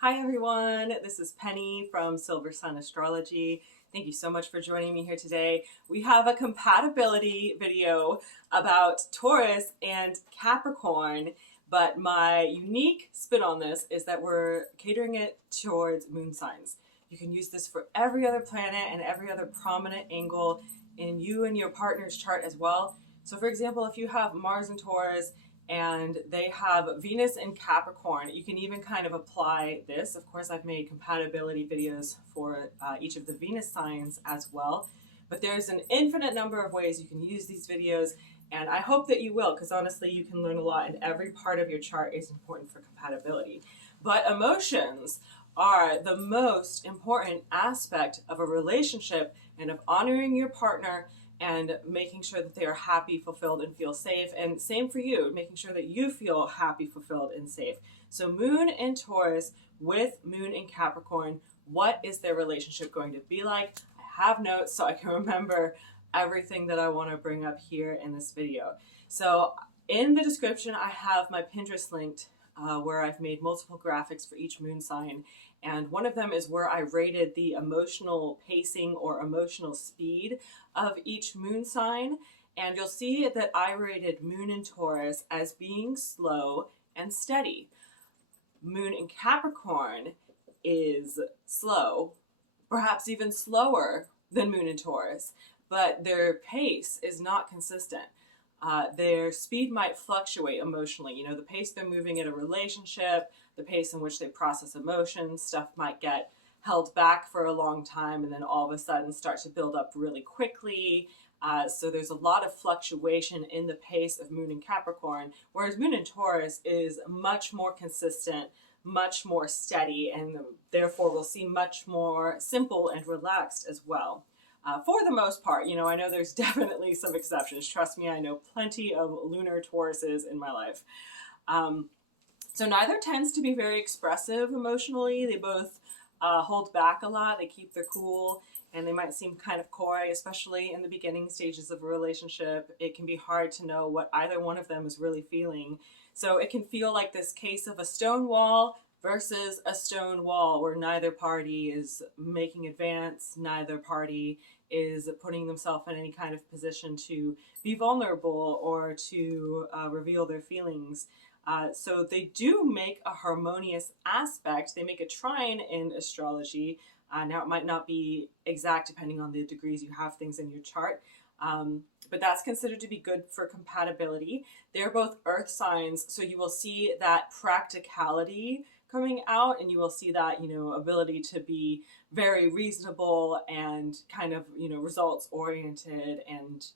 Hi everyone, this is Penny from Silver Sun Astrology. Thank you so much for joining me here today. We have a compatibility video about Taurus and Capricorn, but my unique spin on this is that we're catering it towards moon signs. You can use this for every other planet and every other prominent angle in you and your partner's chart as well. So for example, if you have Mars in Taurus and they have Venus in Capricorn, you can even kind of apply this. Of course, I've made compatibility videos for each of the Venus signs as well, but there's an infinite number of ways you can use these videos, and I hope that you will, because honestly, you can learn a lot, and every part of your chart is important for compatibility. But emotions are the most important aspect of a relationship and of honoring your partner and making sure that they are happy, fulfilled, and feel safe. And same for you, making sure that you feel happy, fulfilled, and safe. So Moon in Taurus with Moon in Capricorn, what is their relationship going to be like? I have notes so I can remember everything that I want to bring up here in this video. So in the description, I have my Pinterest linked where I've made multiple graphics for each moon sign. And one of them is where I rated the emotional pacing or emotional speed of each moon sign. And you'll see that I rated Moon in Taurus as being slow and steady. Moon in Capricorn is slow, perhaps even slower than Moon in Taurus, but their pace is not consistent. Their speed might fluctuate emotionally. You know, the pace they're moving in a relationship, the pace in which they process emotions, stuff might get held back for a long time and then all of a sudden start to build up really quickly. So there's a lot of fluctuation in the pace of Moon in Capricorn, whereas Moon in Taurus is much more consistent, much more steady, and therefore we'll see much more simple and relaxed as well. For the most part, you know, I know there's definitely some exceptions. Trust me, I know plenty of lunar Tauruses in my life. So neither tends to be very expressive emotionally. They both hold back a lot. They keep their cool, and they might seem kind of coy, especially in the beginning stages of a relationship. It can be hard to know what either one of them is really feeling. So it can feel like this case of a stone wall versus a stone wall where neither party is making advance, neither party is putting themselves in any kind of position to be vulnerable or to reveal their feelings. So they do make a harmonious aspect. They make a trine in astrology. Now it might not be exact depending on the degrees you have things in your chart, but that's considered to be good for compatibility. They're both earth signs, so you will see that practicality coming out, and you will see that, you know, ability to be very reasonable and kind of, you know, results oriented, and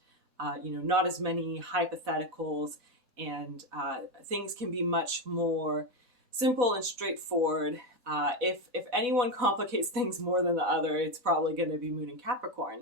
you know, not as many hypotheticals, and things can be much more simple and straightforward. If anyone complicates things more than the other, it's probably going to be Moon in Capricorn,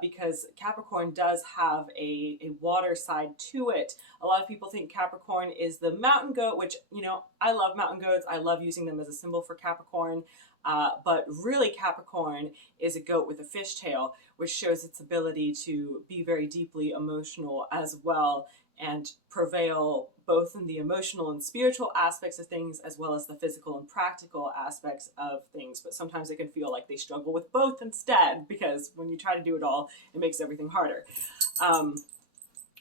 because Capricorn does have a water side to it. A lot of people think Capricorn is the mountain goat, which, you know, I love mountain goats. I love using them as a symbol for Capricorn. But really Capricorn is a goat with a fishtail, which shows its ability to be very deeply emotional as well and prevail both in the emotional and spiritual aspects of things as well as the physical and practical aspects of things. But sometimes it can feel like they struggle with both instead, because when you try to do it all, it makes everything harder.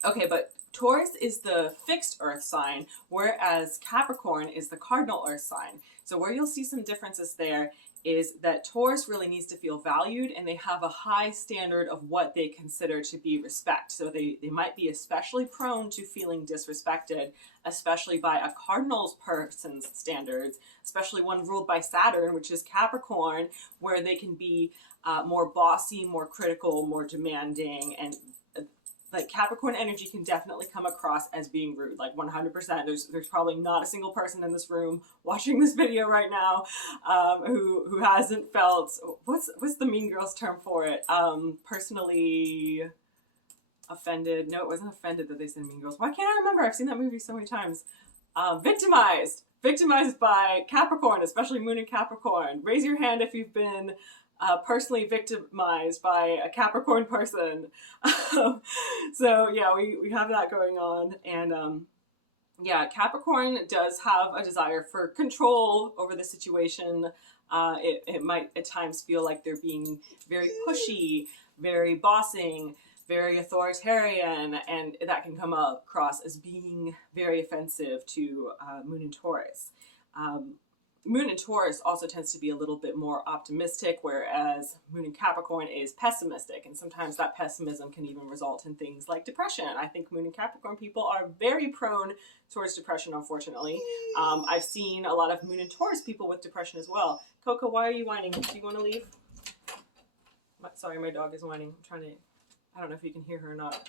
Okay, but Taurus is the fixed earth sign, whereas Capricorn is the cardinal earth sign. So where you'll see some differences there is that Taurus really needs to feel valued, and they have a high standard of what they consider to be respect. So they might be especially prone to feeling disrespected, especially by a cardinal person's standards, especially one ruled by Saturn, which is Capricorn, where they can be more bossy, more critical, more demanding, and like Capricorn energy can definitely come across as being rude, like 100%. There's probably not a single person in this room watching this video right now who hasn't felt, what's the Mean Girls term for it? Personally offended. No, it wasn't offended that they said Mean Girls. Why can't I remember? I've seen that movie so many times. Victimized by Capricorn, especially Moon in Capricorn. Raise your hand if you've been personally victimized by a Capricorn person. So yeah, we have that going on, and Yeah, Capricorn does have a desire for control over the situation. It might at times feel like they're being very pushy, very bossing, very authoritarian, and that can come across as being very offensive to Moon and Taurus. Um, Moon in Taurus also tends to be a little bit more optimistic, whereas Moon in Capricorn is pessimistic, and sometimes that pessimism can even result in things like depression. I think Moon in Capricorn people are very prone towards depression, unfortunately. I've seen a lot of Moon in Taurus people with depression as well. Coco, why are you whining? Do you want to leave? Sorry, my dog is whining. I'm trying to, I don't know if you can hear her or not.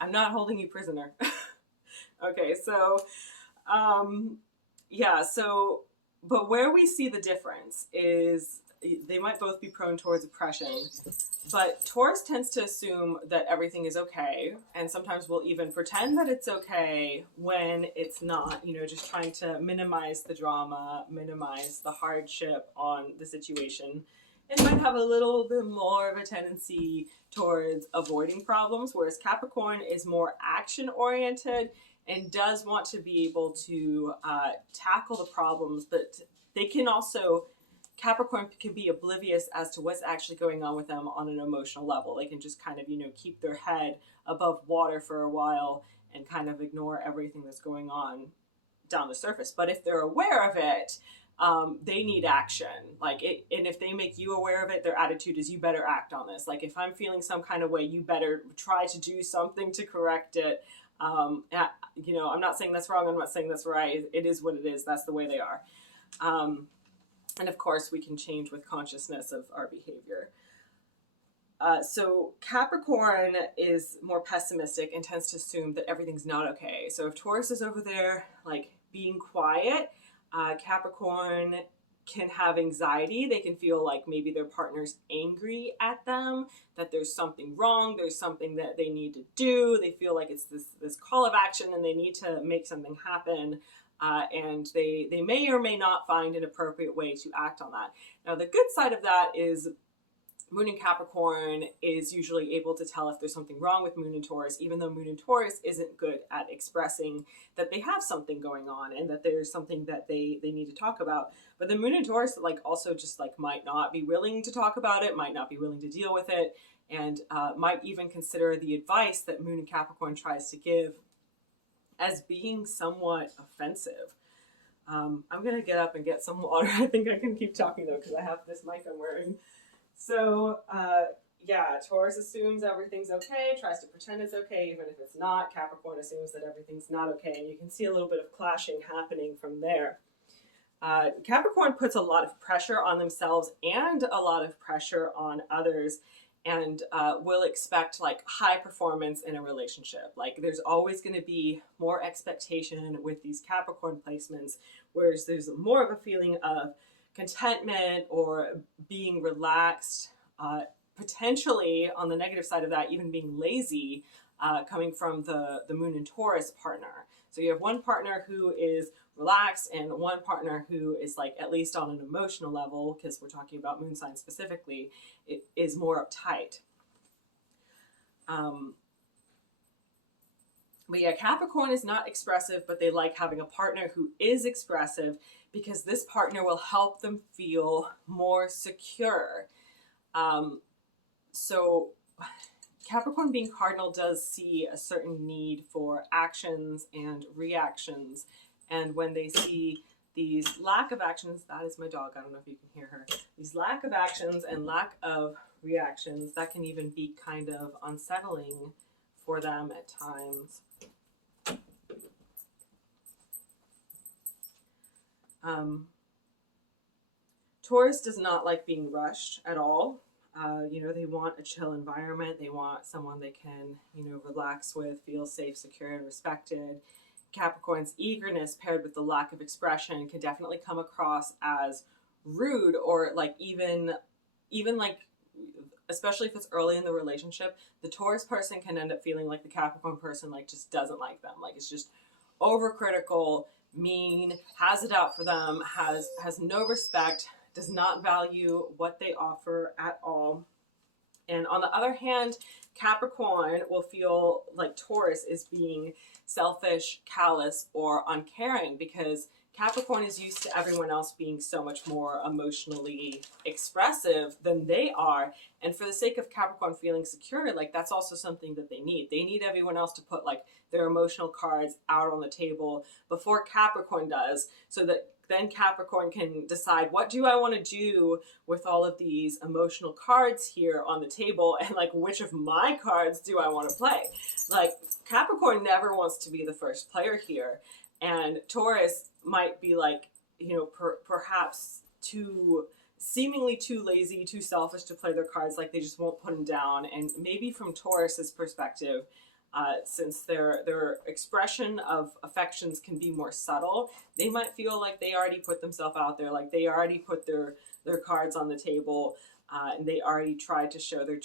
I'm not holding you prisoner. Okay, so, yeah, so, but where we see the difference is they might both be prone towards depression, but Taurus tends to assume that everything is okay, and sometimes will even pretend that it's okay when it's not, you know, just trying to minimize the drama, minimize the hardship on the situation, and might have a little bit more of a tendency towards avoiding problems, whereas Capricorn is more action-oriented and does want to be able to tackle the problems, but they can also, Capricorn can be oblivious as to what's actually going on with them on an emotional level. They can just kind of, you know, keep their head above water for a while and kind of ignore everything that's going on down the surface. But if they're aware of it, they need action. Like, and if they make you aware of it, their attitude is, you better act on this. Like, if I'm feeling some kind of way, you better try to do something to correct it. You know, I'm not saying that's wrong. I'm not saying that's right. It is what it is. That's the way they are. And of course, we can change with consciousness of our behavior. So Capricorn is more pessimistic and tends to assume that everything's not okay. So if Taurus is over there, like, being quiet, Capricorn can have anxiety. They can feel like maybe their partner's angry at them, that there's something wrong, there's something that they need to do. They feel like it's this call of action and they need to make something happen. And they may or may not find an appropriate way to act on that. Now, the good side of that is Moon in Capricorn is usually able to tell if there's something wrong with Moon in Taurus, even though Moon in Taurus isn't good at expressing that they have something going on and that there's something that they need to talk about. But the Moon in Taurus, like, also just, like, might not be willing to talk about it, might not be willing to deal with it, and might even consider the advice that Moon in Capricorn tries to give as being somewhat offensive. I'm going to get up and get some water. I think I can keep talking, though, because I have this mic I'm wearing. So, yeah, Taurus assumes everything's okay, tries to pretend it's okay, even if it's not. Capricorn assumes that everything's not okay, and you can see a little bit of clashing happening from there. Capricorn puts a lot of pressure on themselves and a lot of pressure on others, and will expect, like, high performance in a relationship. Like, there's always going to be more expectation with these Capricorn placements, whereas there's more of a feeling of contentment or being relaxed, potentially on the negative side of that, even being lazy, coming from the Moon and Taurus partner. So you have one partner who is relaxed and one partner who is, like, at least on an emotional level, because we're talking about moon signs specifically, it is more uptight. But yeah, Capricorn is not expressive, but they like having a partner who is expressive because this partner will help them feel more secure. So Capricorn being cardinal does see a certain need for actions and reactions. And when they see these lack of actions, that is my dog, I don't know if you can hear her, these lack of actions and lack of reactions, that can even be kind of unsettling for them at times. Taurus does not like being rushed at all. You know, they want a chill environment. They want someone they can, you know, relax with, feel safe, secure, and respected. Capricorn's eagerness paired with the lack of expression can definitely come across as rude, or like even like, especially if it's early in the relationship, the Taurus person can end up feeling like the Capricorn person, like, just doesn't like them. Like, it's just overcritical, mean, has it out for them, has no respect, does not value what they offer at all. And on the other hand, Capricorn will feel like Taurus is being selfish, callous, or uncaring because Capricorn is used to everyone else being so much more emotionally expressive than they are. And for the sake of Capricorn feeling secure, like that's also something that they need. They need everyone else to put like their emotional cards out on the table before Capricorn does, so that then Capricorn can decide, what do I want to do with all of these emotional cards here on the table, and like which of my cards do I want to play? Like Capricorn never wants to be the first player here, and Taurus might be like, you know, perhaps seemingly too lazy, too selfish to play their cards, like they just won't put them down. And maybe from Taurus's perspective, since their expression of affections can be more subtle, they might feel like they already put themselves out there, like they already put their cards on the table, and they already tried to show their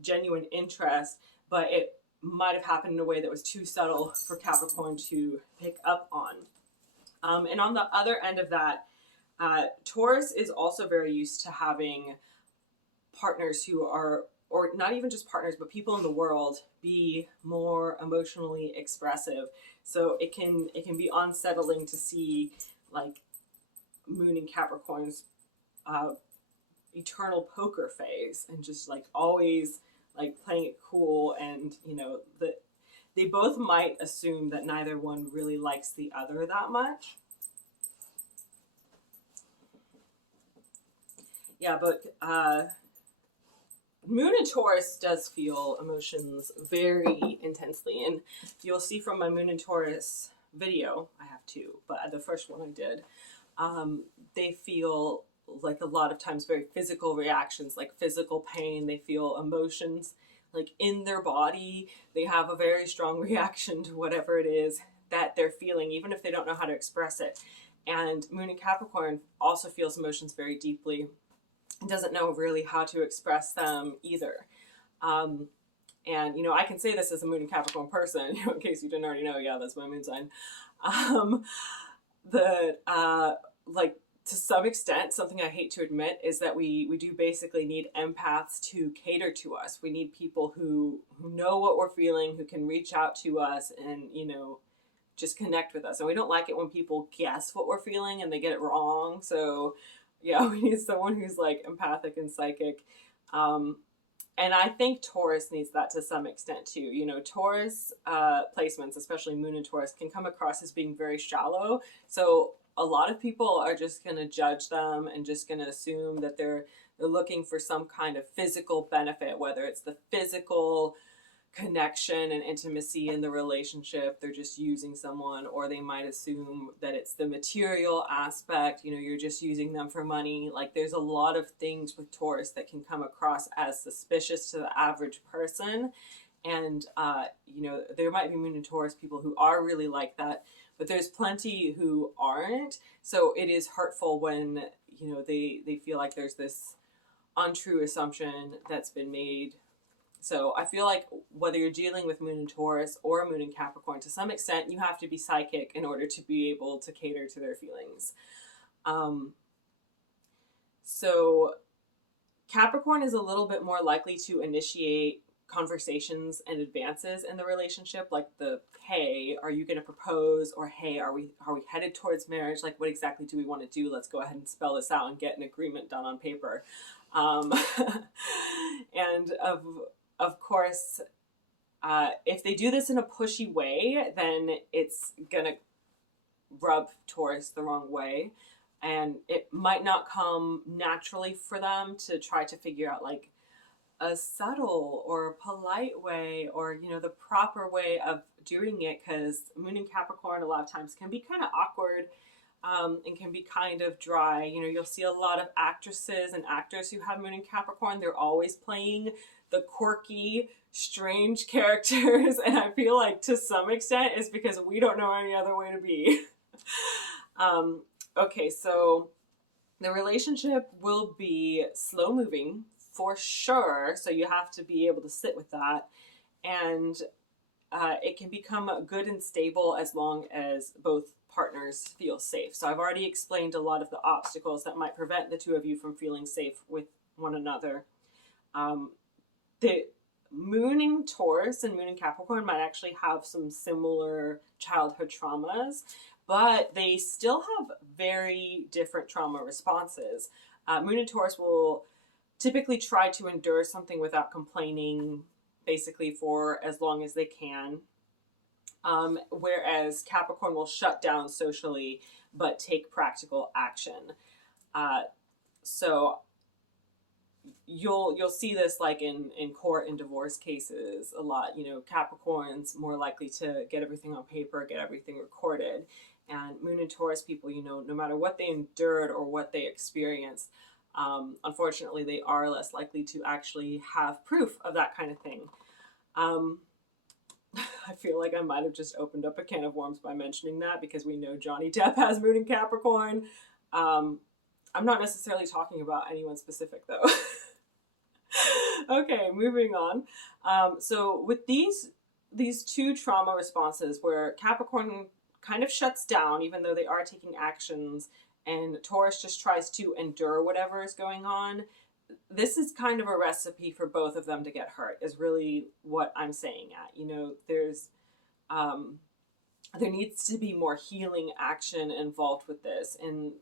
genuine interest, but it might have happened in a way that was too subtle for Capricorn to pick up on. And on the other end of that, Taurus is also very used to having partners who are, or not even just partners, but people in the world, be more emotionally expressive. So it can be unsettling to see like Moon and Capricorn's eternal poker face, and just like always like playing it cool, and you know that they both might assume that neither one really likes the other that much. Yeah, but Moon in Taurus does feel emotions very intensely, and you'll see from my Moon in Taurus video, I have two, but the first one I did, they feel like a lot of times very physical reactions, like physical pain. They feel emotions like in their body. They have a very strong reaction to whatever it is that they're feeling, even if they don't know how to express it. And Moon in Capricorn also feels emotions very deeply, doesn't know really how to express them either. And, you know, I can say this as a Moon in Capricorn person, you know, in case you didn't already know, yeah, that's my moon sign. Like, to some extent, something I hate to admit is that we do basically need empaths to cater to us. We need people who know what we're feeling, who can reach out to us and, you know, just connect with us. And we don't like it when people guess what we're feeling and they get it wrong. So yeah, we need someone who's like empathic and psychic. And I think Taurus needs that to some extent too. You know, Taurus placements, especially Moon and Taurus, can come across as being very shallow. So a lot of people are just going to judge them and just going to assume that they're looking for some kind of physical benefit, whether it's the physical connection and intimacy in the relationship, they're just using someone, or they might assume that it's the material aspect, you know, you're just using them for money. Like there's a lot of things with Taurus that can come across as suspicious to the average person. And, you know, there might be Moon and Taurus people who are really like that, but there's plenty who aren't. So it is hurtful when, you know, they feel like there's this untrue assumption that's been made. So I feel like whether you're dealing with Moon in Taurus or Moon in Capricorn, to some extent, you have to be psychic in order to be able to cater to their feelings. So Capricorn is a little bit more likely to initiate conversations and advances in the relationship, like the, hey, are you going to propose? Or, hey, are we headed towards marriage? Like, what exactly do we want to do? Let's go ahead and spell this out and get an agreement done on paper. And of course, if they do this in a pushy way, then it's gonna rub Taurus the wrong way, and it might not come naturally for them to try to figure out like a subtle or polite way, or, you know, the proper way of doing it, because Moon in Capricorn a lot of times can be kind of awkward. And can be kind of dry. You know, you'll see a lot of actresses and actors who have Moon in Capricorn. They're always playing the quirky, strange characters. And I feel like to some extent it's because we don't know any other way to be. Okay, so the relationship will be slow moving for sure. So you have to be able to sit with that. And it can become good and stable as long as both partners feel safe. So I've already explained a lot of the obstacles that might prevent the two of you from feeling safe with one another. The Moon in Taurus and Moon in Capricorn might actually have some similar childhood traumas, but they still have very different trauma responses. Moon in Taurus will typically try to endure something without complaining, basically for as long as they can. Whereas Capricorn will shut down socially but take practical action. So you'll see this like in court and divorce cases a lot. Capricorn's more likely to get everything on paper, get everything recorded. And Moon and Taurus people, no matter what they endured or what they experienced, unfortunately, they are less likely to actually have proof of that kind of thing. I feel like I might have just opened up a can of worms by mentioning that, because we know Johnny Depp has Moon in Capricorn. I'm not necessarily talking about anyone specific, though. Okay, moving on. So with these two trauma responses, where Capricorn kind of shuts down even though they are taking actions, and Taurus just tries to endure whatever is going on, this is kind of a recipe for both of them to get hurt, is really what I'm saying at. There needs to be more healing action involved with this. And,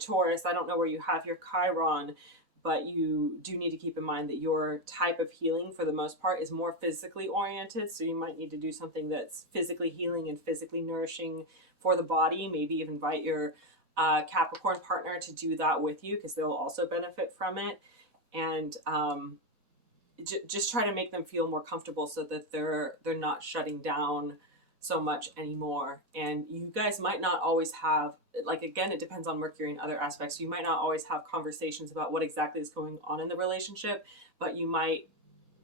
Taurus, I don't know where you have your Chiron, but you do need to keep in mind that your type of healing, for the most part, is more physically oriented. So you might need to do something that's physically healing and physically nourishing for the body. Maybe even invite your Capricorn partner to do that with you, because they'll also benefit from it. And just try to make them feel more comfortable so that they're not shutting down so much anymore. And you guys might not always have, again, it depends on Mercury and other aspects. You might not always have conversations about what exactly is going on in the relationship, but you might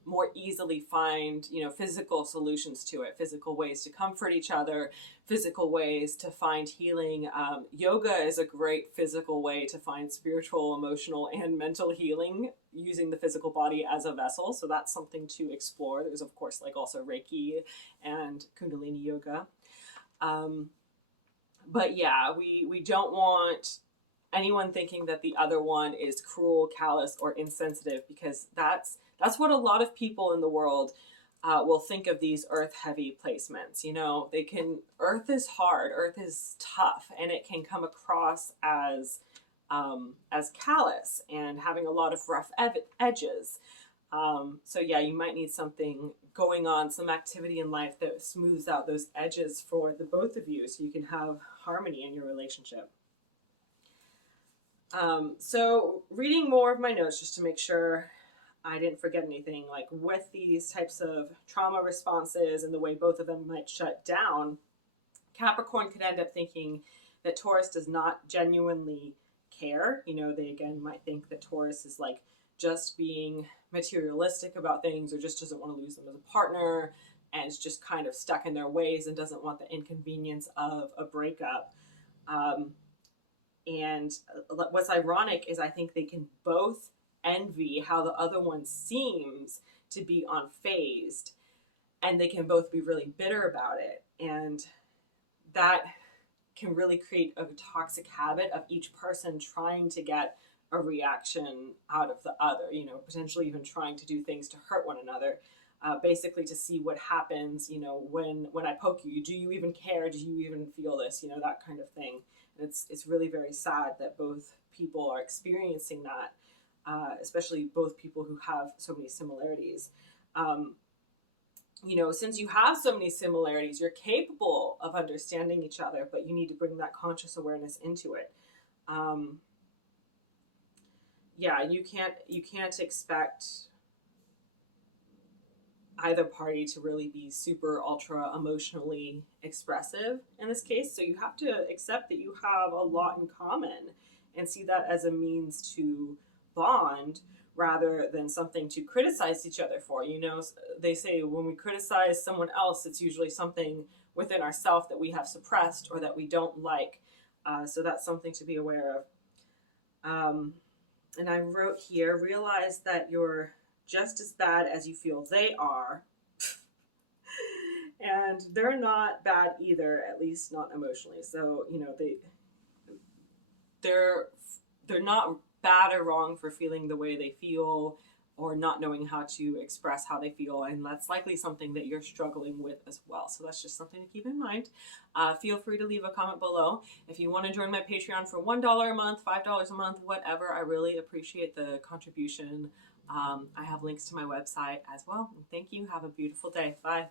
more easily find, physical solutions to it, physical ways to comfort each other, physical ways to find healing. Yoga is a great physical way to find spiritual, emotional, and mental healing using the physical body as a vessel. So that's something to explore. There's, of course, also Reiki and Kundalini yoga. But yeah, we don't want anyone thinking that the other one is cruel, callous, or insensitive, because that's what a lot of people in the world will think of these earth-heavy placements. Earth is hard, Earth is tough, and it can come across as callous and having a lot of rough edges. So yeah, you might need something going on, some activity in life that smooths out those edges for the both of you, so you can have harmony in your relationship. So reading more of my notes just to make sure I didn't forget anything, with these types of trauma responses and the way both of them might shut down, Capricorn could end up thinking that Taurus does not genuinely care. They again might think that Taurus is just being materialistic about things, or just doesn't want to lose them as a partner, and is just kind of stuck in their ways and doesn't want the inconvenience of a breakup. And what's ironic is I think they can both envy how the other one seems to be unfazed, and they can both be really bitter about it. And that can really create a toxic habit of each person trying to get a reaction out of the other, potentially even trying to do things to hurt one another, basically to see what happens, when I poke you, do you even care? Do you even feel this? That kind of thing. And it's really very sad that both people are experiencing that, especially both people who have so many similarities. Since you have so many similarities, you're capable of understanding each other, but you need to bring that conscious awareness into it. You can't expect either party to really be super ultra emotionally expressive in this case. So you have to accept that you have a lot in common and see that as a means to bond rather than something to criticize each other for. They say when we criticize someone else, it's usually something within ourselves that we have suppressed or that we don't like. So that's something to be aware of. And I wrote here, realize that you're just as bad as you feel they are. And they're not bad either, at least not emotionally. So, they're not bad or wrong for feeling the way they feel or not knowing how to express how they feel, and that's likely something that you're struggling with as well. So that's just something to keep in mind. Feel free to leave a comment below. If you want to join my Patreon for $1 a month, $5 a month, whatever, I really appreciate the contribution. I have links to my website as well. Thank you. Have a beautiful day. Bye.